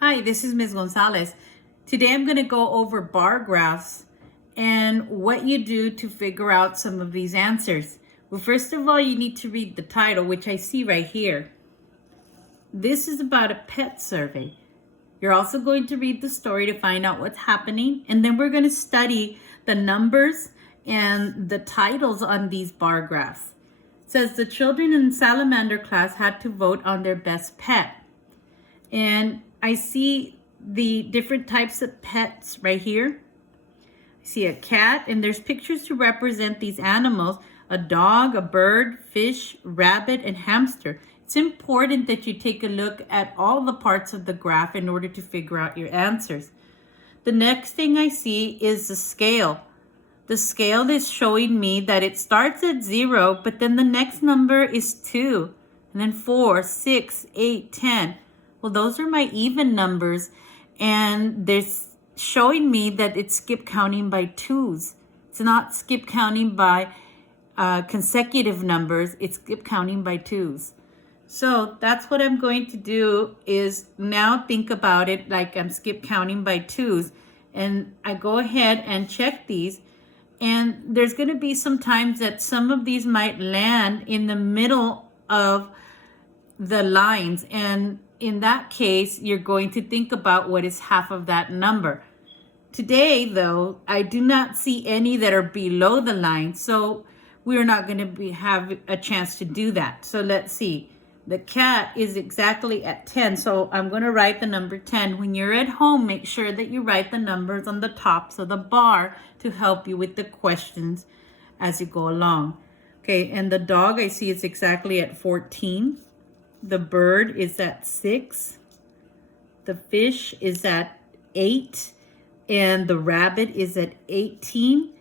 Hi, this is Ms. Gonzalez. Today I'm going to go over bar graphs and what you do to figure out some of these answers. Well, first of all, you need to read the title, which I see right here. This is about a pet survey. You're also going to read the story to find out what's happening, and then we're going to study the numbers and the titles on these bar graphs. It says the children in salamander class had to vote on their best pet. And I see the different types of pets right here. I see a cat, and there's pictures to represent these animals: a dog, a bird, fish, rabbit, and hamster. It's important that you take a look at all the parts of the graph in order to figure out your answers. The next thing I see is the scale. The scale is showing me that it starts at 0, but then the next number is 2, and then 4, 6, 8, 10. Well, those are my even numbers, and they're showing me that it's skip counting by twos. It's not skip counting by consecutive numbers. It's skip counting by twos. So that's what I'm going to do, is now think about it like I'm skip counting by twos. And I go ahead and check these. And there's going to be some times that some of these might land in the middle of the lines. And in that case, you're going to think about what is half of that number. Today, though, I do not see any that are below the line. So we're not going to have a chance to do that. So let's see. The cat is exactly at 10, so I'm going to write the number 10. When you're at home, make sure that you write the numbers on the tops of the bar to help you with the questions as you go along. Okay, and the dog, I see it's exactly at 14. The bird is at 6. The fish is at 8. And the rabbit is at 18.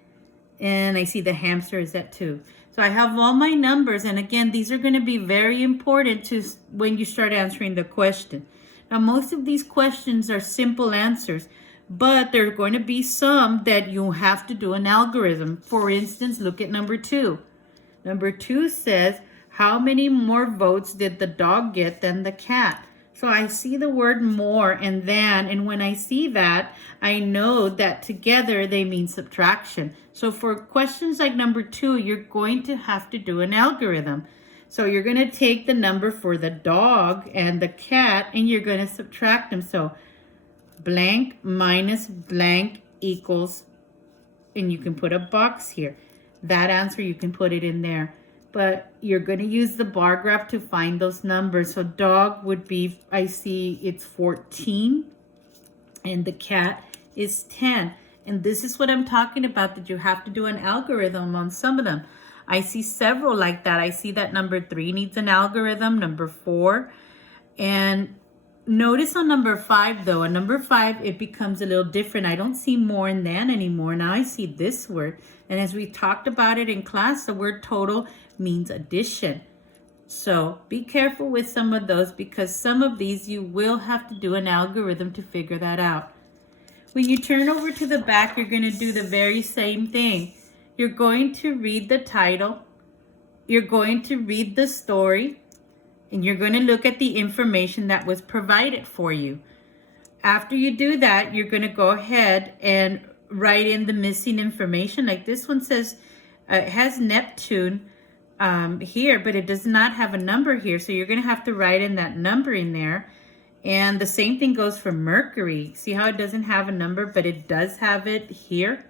And I see the hamster is at 2. So I have all my numbers, and again, these are going to be very important to when you start answering the question. Now, most of these questions are simple answers, but there are going to be some that you have to do an algorithm. For instance, look at number 2. Number 2 says, how many more votes did the dog get than the cat? So I see the word more and than, and when I see that, I know that together they mean subtraction. So for questions like number 2, you're going to have to do an algorithm. So you're going to take the number for the dog and the cat, and you're going to subtract them. So blank minus blank equals, and you can put a box here. That answer, you can put it in there. But you're going to use the bar graph to find those numbers. So dog would be, I see it's 14, and the cat is 10. And this is what I'm talking about, that you have to do an algorithm on some of them. I see several like that. I see that number 3 needs an algorithm, number 4. And notice on number 5, though, on number 5, it becomes a little different. I don't see more and than anymore. Now I see this word. And as we talked about it in class, the word total means addition. So be careful with some of those, because some of these you will have to do an algorithm to figure that out. When you turn over to the back, you're going to do the very same thing. You're going to read the title, you're going to read the story, and you're going to look at the information that was provided for you. After you do that, you're going to go ahead and write in the missing information. Like this one says, it has Neptune here, but it does not have a number here. So you're going to have to write in that number in there. And the same thing goes for Mercury. See how it doesn't have a number, but it does have it here.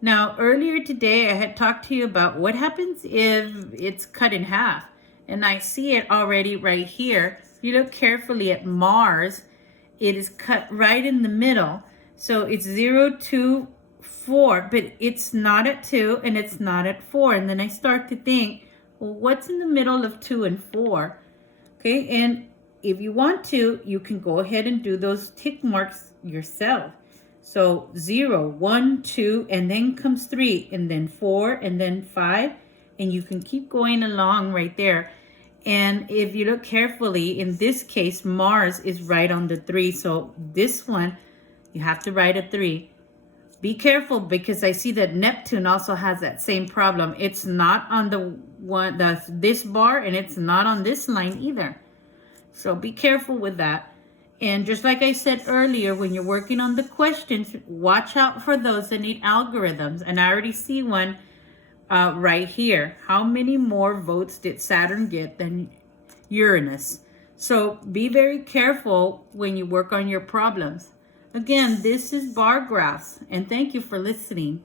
Now, earlier today, I had talked to you about what happens if it's cut in half. And I see it already right here. If you look carefully at Mars, it is cut right in the middle. So it's 0, 2, 4, but it's not at 2 and it's not at 4. And then I start to think, well, what's in the middle of 2 and 4? Okay, and if you want to, you can go ahead and do those tick marks yourself. So 0, 1, 2, and then comes 3, and then 4, and then 5, and you can keep going along right there. And if you look carefully, in this case, Mars is right on the 3. So this one, you have to write a 3. Be careful, because I see that Neptune also has that same problem. It's not on the one this bar, and it's not on this line either. So be careful with that. And just like I said earlier, when you're working on the questions, watch out for those that need algorithms. And I already see one right here. How many more votes did Saturn get than Uranus? So be very careful when you work on your problems. Again, this is bar graphs, and thank you for listening.